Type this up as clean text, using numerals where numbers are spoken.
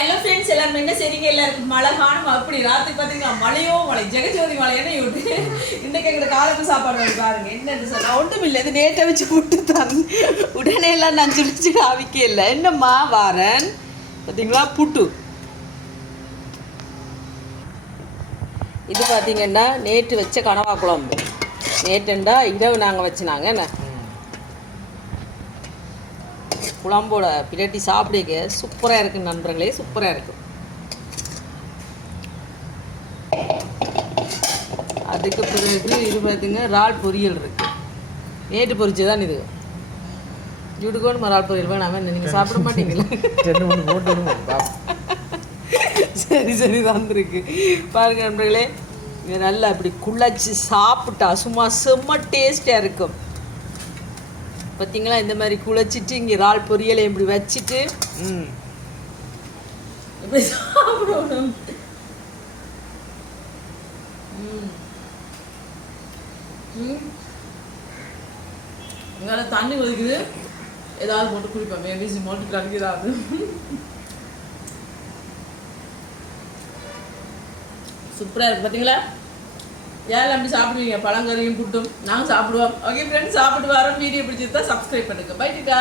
Hello friends, எல்லாரும் என்ன செய்றீங்க? எல்லாருக்கும் மழை காணும். அப்படி ராத்திரி பார்த்தீங்கன்னா மழையோ மழை, ஜெகஜோதி மழை என்ன விட்டு இன்னைக்கு எங்களுக்கு காலத்து சாப்பாடு வந்து பாருங்க. என்னன்னு சொல்ல ஒன்றும் இல்லை, இது நேற்றை வச்சு விட்டு தரேன். உடனே எல்லாம் நஞ்சு வச்சு அவிக்க இல்லை. என்னம்மா வாரன் பார்த்தீங்களா? புட்டு இது பார்த்தீங்கன்னா நேற்று வச்ச கனவா குழம்பு. நேற்றுண்டா இரவு நாங்கள் வச்சுனாங்க. என்ன குழம்போட பிரட்டி சாப்பிடுங்க, சூப்பராக இருக்குது நண்பர்களே, சூப்பராக இருக்குது. அதுக்கு பிறகு இது பார்த்துங்க, இறால் பொரியல் இருக்குது. நேற்று பொரிச்சு தான் இது இடுக்கோன்னு இறால் பொரியல் வேணாமே. நீங்கள் சாப்பிட மாட்டீங்களா? சரி சரி தந்துருக்கு பாருங்கள் நண்பர்களே. இது நல்லா அப்படி குழச்சி சாப்பிட்டா சும்மா செம்ம டேஸ்ட்டாக இருக்கும். பார்த்தீங்களா? இந்த மாதிரி குழச்சிட்டு இங்கே இறால் பொரியலை இப்படி வச்சுட்டு இப்படி சாப்பிடணும். இங்கே தண்ணி ஒதுக்குது, ஏதாவது போட்டு குடிப்பேன். மேபிசி மோட்டு கலக்கி ஏதாவது. சூப்பராக இருக்குது பார்த்தீங்களா? யாரும் அப்படி சாப்பிடுவீங்க, பழங்கறியும் புட்டும். நாங்கள் சாப்பிடுவோம். ஓகே ஃப்ரெண்ட்ஸ், சாப்பிட்டு வரோம். வீடியோ பிடிச்சிருந்தா சப்ஸ்கிரைப் பண்ணுங்கள். பை டிட்டா.